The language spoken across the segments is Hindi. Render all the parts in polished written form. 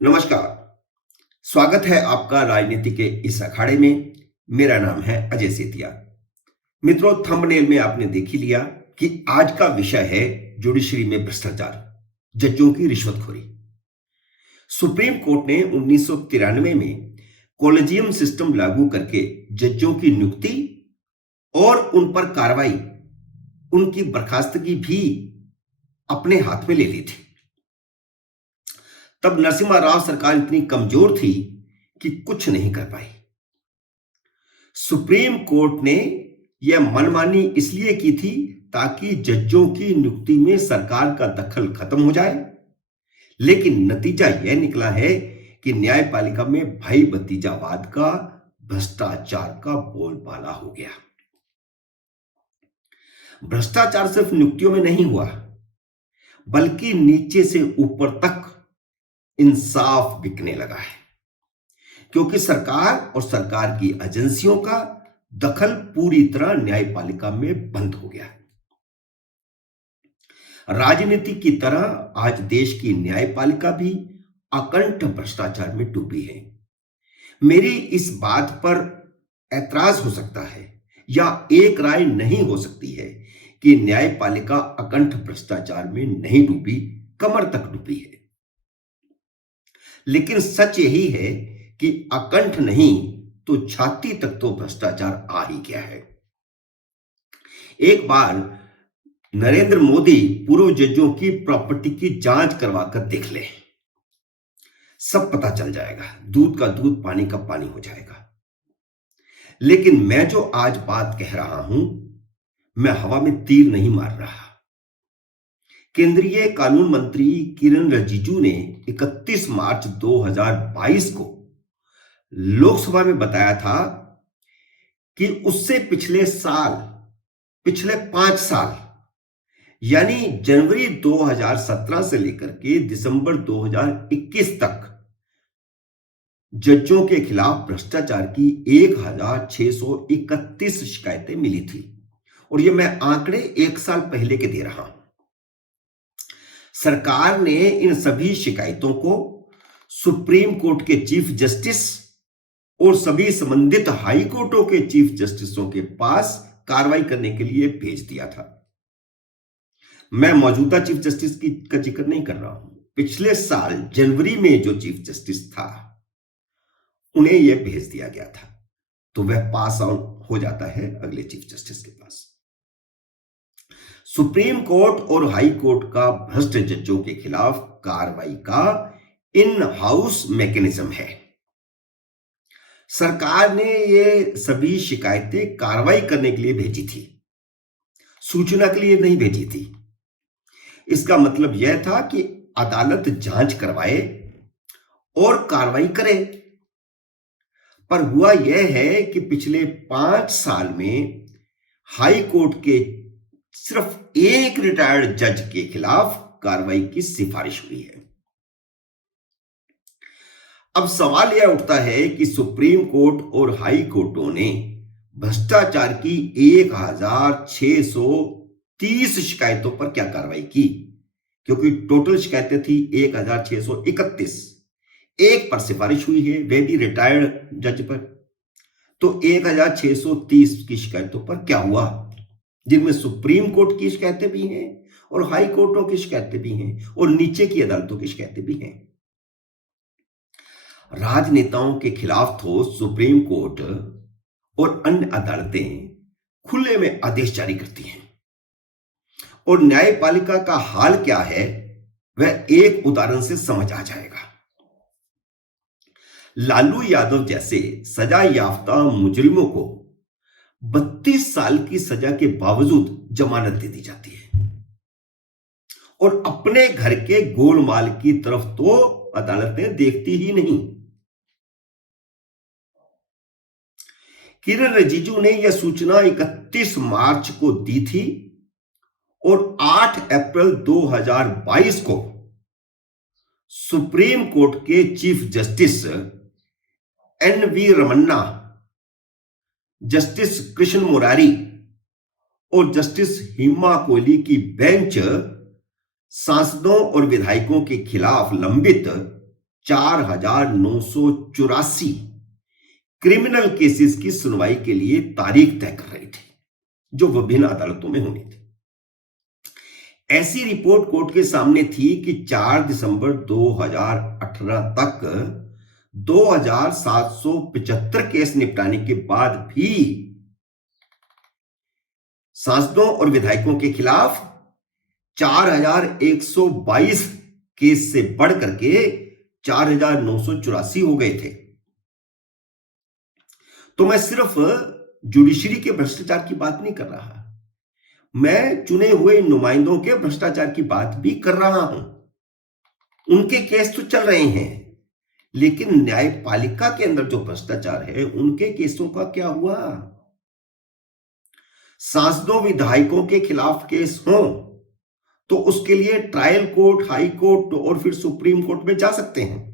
नमस्कार। स्वागत है आपका राजनीति के इस अखाड़े में। मेरा नाम है अजय सेतिया। मित्रों, थंबनेल में आपने देख ही लिया कि आज का विषय है जुडिशरी में भ्रष्टाचार, जजों की रिश्वतखोरी। सुप्रीम कोर्ट ने 1993 में कॉलेजियम सिस्टम लागू करके जजों की नियुक्ति और उन पर कार्रवाई, उनकी बर्खास्तगी भी अपने हाथ में ले ली थी। तब नरसिम्हा राव सरकार इतनी कमजोर थी कि कुछ नहीं कर पाई। सुप्रीम कोर्ट ने यह मनमानी इसलिए की थी ताकि जजों की नियुक्ति में सरकार का दखल खत्म हो जाए, लेकिन नतीजा यह निकला है कि न्यायपालिका में भाई भतीजावाद का, भ्रष्टाचार का बोलबाला हो गया। भ्रष्टाचार सिर्फ नियुक्तियों में नहीं हुआ, बल्कि नीचे से ऊपर तक इंसाफ बिकने लगा है, क्योंकि सरकार और सरकार की एजेंसियों का दखल पूरी तरह न्यायपालिका में बंद हो गया है। राजनीति की तरह आज देश की न्यायपालिका भी अकंठ भ्रष्टाचार में डूबी है। मेरी इस बात पर ऐतराज हो सकता है या एक राय नहीं हो सकती है कि न्यायपालिका अकंठ भ्रष्टाचार में नहीं डूबी, कमर तक डूबी है। लेकिन सच यही है कि अकंठ नहीं तो छाती तक तो भ्रष्टाचार आ ही गया है। एक बार नरेंद्र मोदी पूर्व जजों की प्रॉपर्टी की जांच करवाकर देख ले, सब पता चल जाएगा, दूध का दूध पानी का पानी हो जाएगा। लेकिन मैं जो आज बात कह रहा हूं, मैं हवा में तीर नहीं मार रहा। केंद्रीय कानून मंत्री किरण रिजिजू ने 31 मार्च 2022 को लोकसभा में बताया था कि उससे पिछले 5 साल यानी जनवरी 2017 से लेकर के दिसंबर 2021 तक जजों के खिलाफ भ्रष्टाचार की 1631 शिकायतें मिली थी। और ये मैं आंकड़े 1 साल पहले के दे रहा हूं। सरकार ने इन सभी शिकायतों को सुप्रीम कोर्ट के चीफ जस्टिस और सभी संबंधित हाई कोर्टों के चीफ जस्टिसों के पास कार्रवाई करने के लिए भेज दिया था। मैं मौजूदा चीफ जस्टिस का जिक्र नहीं कर रहा हूं। पिछले साल जनवरी में जो चीफ जस्टिस था, उन्हें यह भेज दिया गया था, तो वह पास ऑन हो जाता है अगले चीफ जस्टिस के पास। सुप्रीम कोर्ट और हाई कोर्ट का भ्रष्ट जजों के खिलाफ कार्रवाई का इन हाउस मैकेनिज्म है। सरकार ने ये सभी शिकायतें कार्रवाई करने के लिए भेजी थी, सूचना के लिए नहीं भेजी थी। इसका मतलब यह था कि अदालत जांच करवाए और कार्रवाई करे। पर हुआ यह है कि पिछले 5 साल में हाई कोर्ट के सिर्फ एक रिटायर्ड जज के खिलाफ कार्रवाई की सिफारिश हुई है। अब सवाल यह उठता है कि सुप्रीम कोर्ट और हाई कोर्टों ने भ्रष्टाचार की 1630 शिकायतों पर क्या कार्रवाई की, क्योंकि टोटल शिकायतें थी 1631। एक पर सिफारिश हुई है, वह भी रिटायर्ड जज पर। तो 1630 की शिकायतों पर क्या हुआ, जिनमें सुप्रीम कोर्ट की शिकायतें भी हैं और हाई कोर्टों की शिकायतें भी हैं और नीचे की अदालतों की शिकायतें भी हैं। राजनेताओं के खिलाफ तो सुप्रीम कोर्ट और अन्य अदालतें खुले में आदेश जारी करती हैं। और न्यायपालिका का हाल क्या है, वह एक उदाहरण से समझ आ जाएगा। लालू यादव जैसे सजा याफ्ता मुजरिमों को 32 साल की सजा के बावजूद जमानत दे दी जाती है, और अपने घर के गोलमाल की तरफ तो अदालतें देखती ही नहीं। किरण रिजिजू ने यह सूचना 31 मार्च को दी थी और 8 अप्रैल 2022 को सुप्रीम कोर्ट के chief justice N V. Ramana, justice Krishna Murari और जस्टिस हेमा कोहली की बेंच सांसदों और विधायकों के खिलाफ लंबित 4,984 क्रिमिनल केसेस की सुनवाई के लिए तारीख तय कर रही थी, जो विभिन्न अदालतों में होनी थी। ऐसी रिपोर्ट कोर्ट के सामने थी कि 4 दिसंबर 2018 तक 2,775 केस निपटाने के बाद भी सांसदों और विधायकों के खिलाफ 4,122 केस से बढ़ करके 4,984 हो गए थे। तो मैं सिर्फ जुडिशरी के भ्रष्टाचार की बात नहीं कर रहा, मैं चुने हुए नुमाइंदों के भ्रष्टाचार की बात भी कर रहा हूं। उनके केस तो चल रहे हैं, लेकिन न्यायपालिका के अंदर जो भ्रष्टाचार है उनके केसों का क्या हुआ? सांसदों विधायकों के खिलाफ केस हो तो उसके लिए ट्रायल कोर्ट, हाई कोर्ट और फिर सुप्रीम कोर्ट में जा सकते हैं।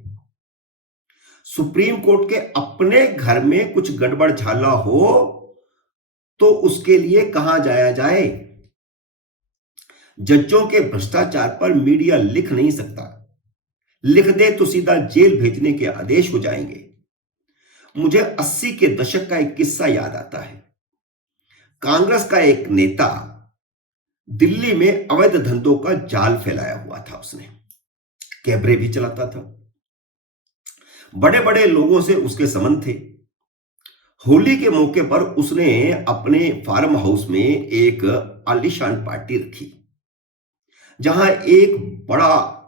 सुप्रीम कोर्ट के अपने घर में कुछ गड़बड़ झाला हो तो उसके लिए कहां जाया जाए? जजों के भ्रष्टाचार पर मीडिया लिख नहीं सकता, लिख दे तो सीधा जेल भेजने के आदेश हो जाएंगे। मुझे 80 के दशक का एक किस्सा याद आता है। कांग्रेस का एक नेता दिल्ली में अवैध धंधों का जाल फैलाया हुआ था। उसने कैबरे भी चलाता था, बड़े बड़े लोगों से उसके संबंध थे। होली के मौके पर उसने अपने फार्म हाउस में एक आलीशान पार्टी रखी, जहां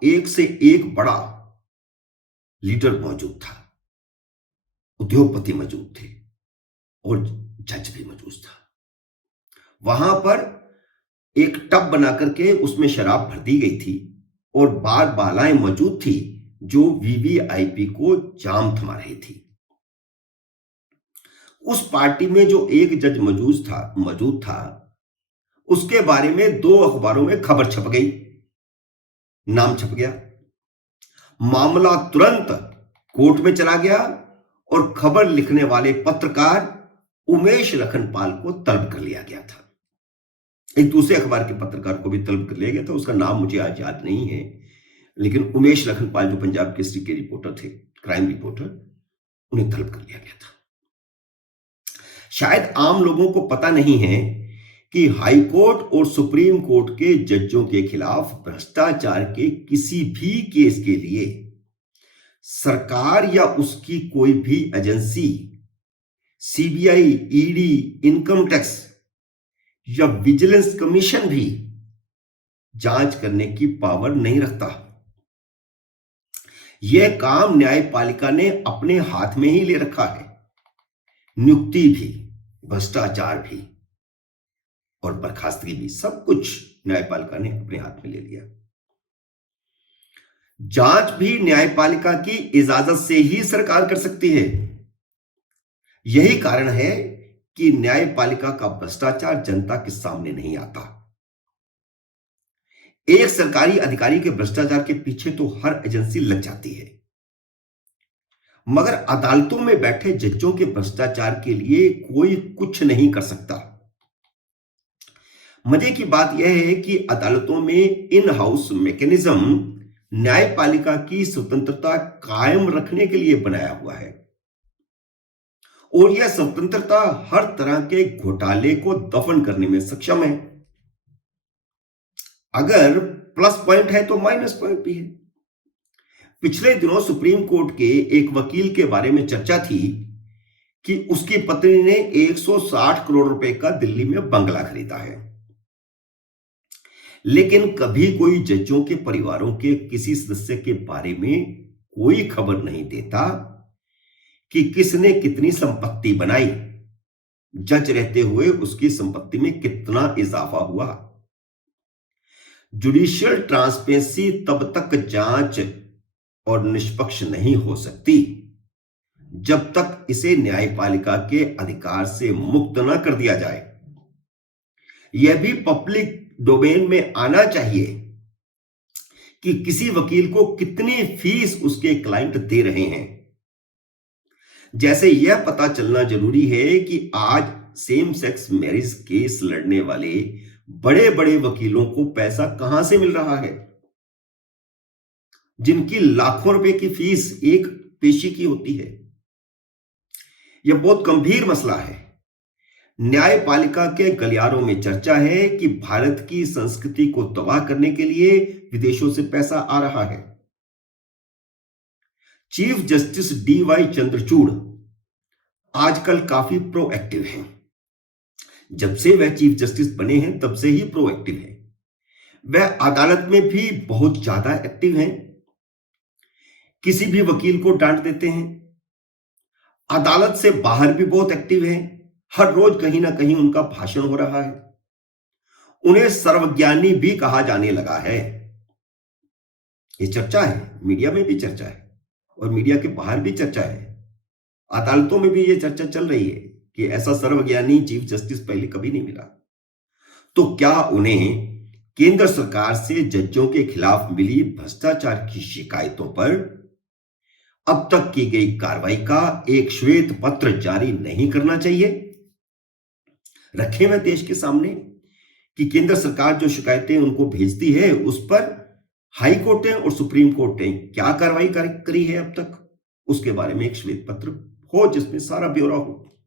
एक से एक बड़ा लीडर मौजूद था, उद्योगपति मौजूद थे और जज भी मौजूद था। वहां पर एक टब बना करके उसमें शराब भर दी गई थी और बार बालाएं मौजूद थी जो वीवीआईपी को जाम थमा रही थी। उस पार्टी में जो एक जज मौजूद था उसके बारे में 2 अखबारों में खबर छप गई, नाम छप गया। मामला तुरंत कोर्ट में चला गया और खबर लिखने वाले पत्रकार उमेश लखनपाल को तलब कर लिया गया था। एक दूसरे अखबार के पत्रकार को भी तलब कर लिया गया था, उसका नाम मुझे आज याद नहीं है, लेकिन उमेश लखनपाल जो पंजाब केसरी के रिपोर्टर थे, क्राइम रिपोर्टर, उन्हें तलब कर लिया गया था। शायद आम लोगों को पता नहीं है कि हाई कोर्ट और सुप्रीम कोर्ट के जजों के खिलाफ भ्रष्टाचार के किसी भी केस के लिए सरकार या उसकी कोई भी agency, CBI, ED, income tax या विजिलेंस कमीशन भी जांच करने की पावर नहीं रखता। यह काम न्यायपालिका ने अपने हाथ में ही ले रखा है। नियुक्ति भी, भ्रष्टाचार भी और बर्खास्तगी भी, सब कुछ न्यायपालिका ने अपने हाथ में ले लिया। जांच भी न्यायपालिका की इजाजत से ही सरकार कर सकती है। यही कारण है कि न्यायपालिका का भ्रष्टाचार जनता के सामने नहीं आता। एक सरकारी अधिकारी के भ्रष्टाचार के पीछे तो हर एजेंसी लग जाती है, मगर अदालतों में बैठे जजों के भ्रष्टाचार के लिए कोई कुछ नहीं कर सकता। मजे की बात यह है कि अदालतों में इन हाउस मैकेनिज्म न्यायपालिका की स्वतंत्रता कायम रखने के लिए बनाया हुआ है और यह स्वतंत्रता हर तरह के घोटाले को दफन करने में सक्षम है। अगर प्लस पॉइंट है तो माइनस पॉइंट भी है। पिछले दिनों सुप्रीम कोर्ट के एक वकील के बारे में चर्चा थी कि उसकी पत्नी ने 160 करोड़ रुपए का दिल्ली में बंगला खरीदा है, लेकिन कभी कोई जजों के परिवारों के किसी सदस्य के बारे में कोई खबर नहीं देता कि किसने कितनी संपत्ति बनाई, जज रहते हुए उसकी संपत्ति में कितना इजाफा हुआ। जुडिशियल ट्रांसपेरेंसी तब तक जांच और निष्पक्ष नहीं हो सकती जब तक इसे न्यायपालिका के अधिकार से मुक्त न कर दिया जाए। यह भी पब्लिक डोमेन में आना चाहिए कि किसी वकील को कितनी फीस उसके क्लाइंट दे रहे हैं। जैसे यह पता चलना जरूरी है कि आज सेम सेक्स मैरिज केस लड़ने वाले बड़े बड़े वकीलों को पैसा कहां से मिल रहा है। जिनकी लाखों रुपए की फीस एक पेशी की होती है। यह बहुत गंभीर मसला है। न्यायपालिका के गलियारों में चर्चा है कि भारत की संस्कृति को तबाह करने के लिए विदेशों से पैसा आ रहा है। चीफ जस्टिस DY चंद्रचूड़ आजकल काफी प्रोएक्टिव हैं। जब से वह चीफ जस्टिस बने हैं तब से ही प्रोएक्टिव हैं। वह अदालत में भी बहुत ज्यादा एक्टिव हैं। किसी भी वकील को डांट देते हैं। अदालत से बाहर भी बहुत एक्टिव हैं। हर रोज कहीं ना कहीं उनका भाषण हो रहा है। उन्हें सर्वज्ञानी भी कहा जाने लगा है। ये चर्चा है, मीडिया में भी चर्चा है और मीडिया के बाहर भी चर्चा है। अदालतों में भी ये चर्चा चल रही है कि ऐसा सर्वज्ञानी चीफ जस्टिस पहले कभी नहीं मिला। तो क्या उन्हें केंद्र सरकार से जजों के खिलाफ मिली भ्रष्टाचार की शिकायतों पर अब तक की गई कार्रवाई का एक श्वेत पत्र जारी नहीं करना चाहिए? रखे मैं देश के सामने कि केंद्र सरकार जो शिकायतें उनको भेजती है उस पर हाई कोर्ट और सुप्रीम कोर्ट ने क्या कार्रवाई करी है अब तक, उसके बारे में एक श्वेत पत्र हो जिसमें सारा ब्यौरा हो।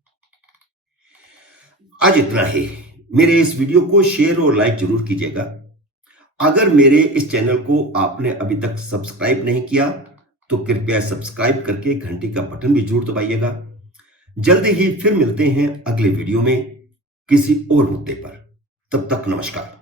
आज इतना ही। मेरे इस वीडियो को शेयर और लाइक जरूर कीजिएगा। अगर मेरे इस चैनल को आपने अभी तक सब्सक्राइब नहीं किया तो कृपया सब्सक्राइब करके घंटी का बटन भी जरूर दबाइएगा। जल्दी ही फिर मिलते हैं अगले वीडियो में किसी और मुद्दे पर। तब तक नमस्कार।